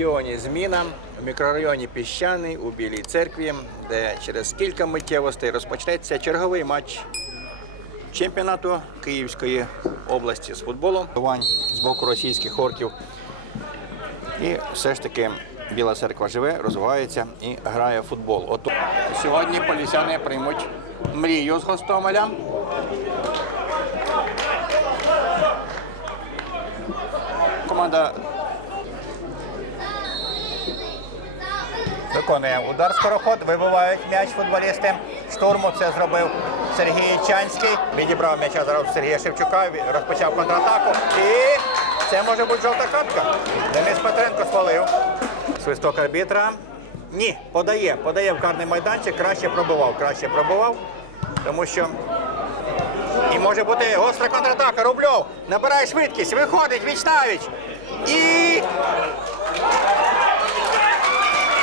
регіоні Зміна в мікрорайоні Піщаний у Білій церкві, де через кілька миттєвостей розпочнеться черговий матч чемпіонату Київської області з футболу. З боку російських орків. І все ж таки Біла церква живе, розвивається і грає в футбол. От сьогодні полісяни приймуть мрію з Гостомеля. Команда Виконує удар скороход, вибивають м'яч футболісти. Штурму це зробив Сергій Чанський. Відібрав м'яча зараз Сергія Шевчука, розпочав контратаку. І це може бути жовта картка. Денис Петренко спалив. Свисток арбітра. Ні, подає, подає в карний майданчик, краще пробивав, краще пробивав, тому що і може бути гостра контратака. Рубльов набирає швидкість, виходить Вічнавіч. І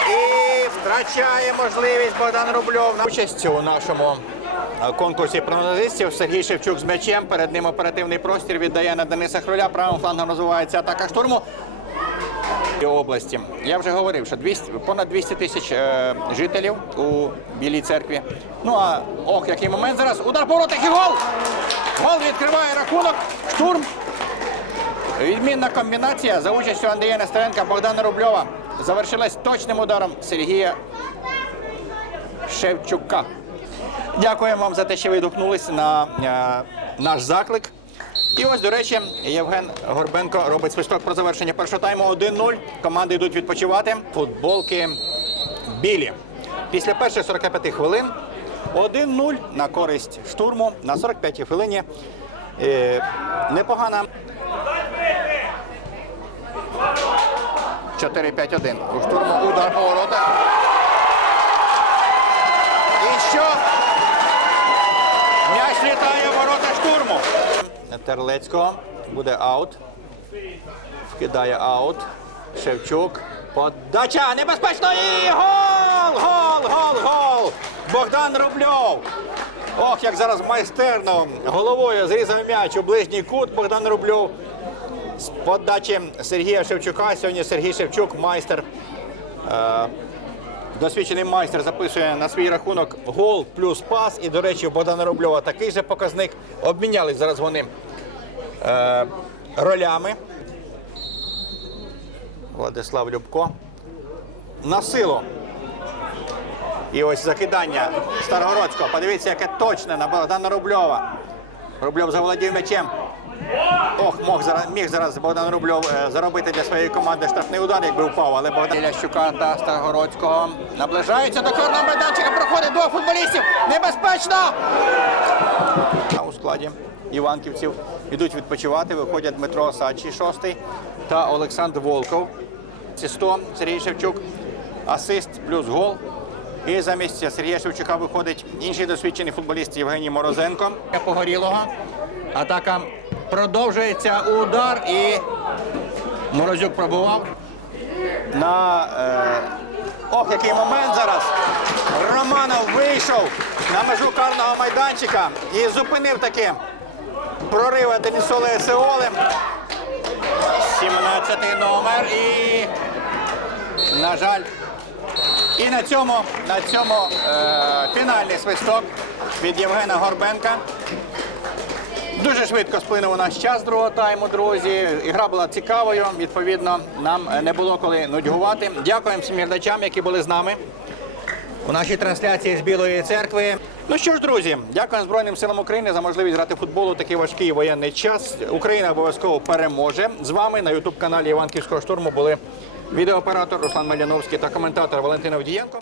і втрачає можливість Богдан Рубльов на участь у нашому е, конкурсі прогнозистів. Сергій Шевчук з м'ячем. Перед ним оперативний простір віддає на Дениса Хруля. Правим флангом розвивається атака штурму. Області. Я вже говорив, що 200, понад 200 тисяч е, жителів у Білій церкві. Ну а ох, який момент зараз. Удар по воротах і гол! Гол відкриває рахунок. Штурм. Відмінна комбінація за участю Андрія Нестеренка Богдана Рубльова завершилась точним ударом Сергія Шевчука. Дякуємо вам за те, що ви відгукнулись на е, наш заклик. І ось, до речі, Євген Горбенко робить свисток про завершення першого тайму 1-0. Команди йдуть відпочивати. Футболки білі. Після перших 45 хвилин 1-0 на користь штурму на 45-й хвилині. Е, непогана 4-5-1. У штурму удар по воротах. І що? М'яч ворота штурму. Терлецького буде аут. Вкидає аут. Шевчук. Подача небезпечно і гол! Гол! Гол! Гол! Богдан Рубльов. Ох, як зараз майстерно головою зрізав м'яч у ближній кут Богдан Рубльов. З подачі Сергія Шевчука. Сьогодні Сергій Шевчук, майстер. Е, досвідчений майстер записує на свій рахунок гол плюс пас. І, до речі, у Богдана Рубльова такий же показник. Обмінялись зараз вони е, ролями. Владислав Любко. На силу. І ось закидання Старгородського. Подивіться, яке точне на Богдана Рубльова. Рубльов заволодів м'ячем. Ох, мог зараз, міг зараз Богдан Рубльов е, заробити для своєї команди штрафний удар, якби впав, але Богдан Лящука та Старгородського наближаються до корного майданчика. Проходить двох футболістів. Небезпечно! А у складі іванківців йдуть відпочивати. Виходять Дмитро Сачі, шостий, та Олександр Волков. Ці 100 Сергій Шевчук. Асист плюс гол. І замість Сергія Шевчука виходить інший досвідчений футболіст Євгеній Морозенко. Погорілого. Атака продовжується удар і Морозюк пробував. На е... ох, який момент зараз. Романов вийшов на межу карного майданчика і зупинив таки прорив Денисоли Сеоли. 17 номер і, на жаль, і на цьому, на цьому е, фінальний свисток від Євгена Горбенка. Дуже швидко сплинув у наш час другого тайму, друзі. Ігра була цікавою. Відповідно, нам не було коли нудьгувати. Дякуємо всім глядачам, які були з нами у нашій трансляції з Білої церкви. Ну що ж, друзі, дякую Збройним силам України за можливість грати в футбол у такий важкий воєнний час. Україна обов'язково переможе. З вами на ютуб каналі Іванківського штурму були відеооператор Руслан Маляновський та коментатор Валентин Авдієнко.